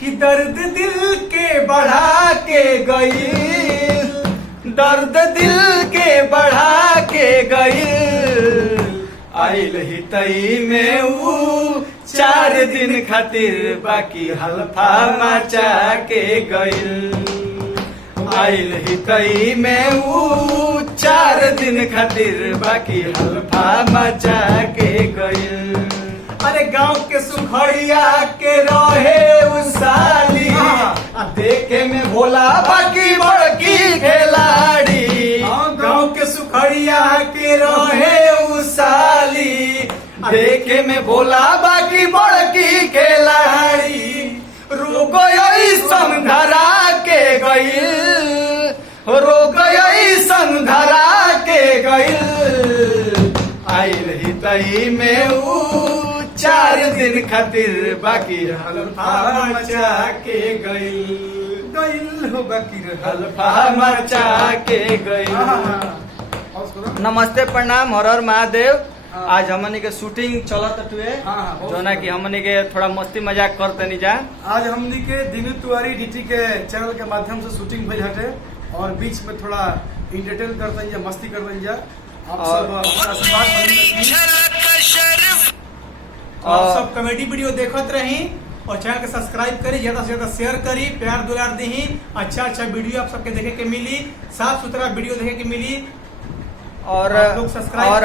कि दर्द दिल के बढ़ा के गई, दर्द दिल के बढ़ा के गई, आइल ही तई में ऊ 4 दिन खातिर बाकी हल्फा मचा के गई, आइल ही तई में ऊ 4 दिन खातिर बाकी हल्फा मचा के गई। अरे गांव के सुखड़िया के रहे उसाली, देखे में भोला बाकी बड़की खिलाड़ी, गांव के सुखड़िया के रहे उसाली, देखे में भोला बाकी बड़की खिलाड़ी, रोग ऐसन धरा के गई, रोग ऐसन धरा के गई, आइल ही तई में ऊ 4 दिन खातिर बाकी हल्फा मचा के गई, गईल हो बाकी हल्फा मचा के गई। नमस्ते प्रणाम, हर हर महादेव। आज हमने के शूटिंग चलत हुए जो ना कि हमने के थोड़ा मस्ती मजाक करते नहीं जा। आज हमने के दिनू तिवारी डीटी के चैनल के माध्यम से शूटिंग भइल हटे और बीच में थोड़ा इंटरटेन करते हैं, मस्ती करते हैं। आप सब कॉमेडी वीडियो देखते रही और चैनल के सब्सक्राइब करी, ज्यादा से ज्यादा शेयर करी, प्यार दुलार दी। अच्छा वीडियो आप सबके देखे के मिली, साफ सुथरा वीडियो देखे के मिली और लोग सब्सक्राइब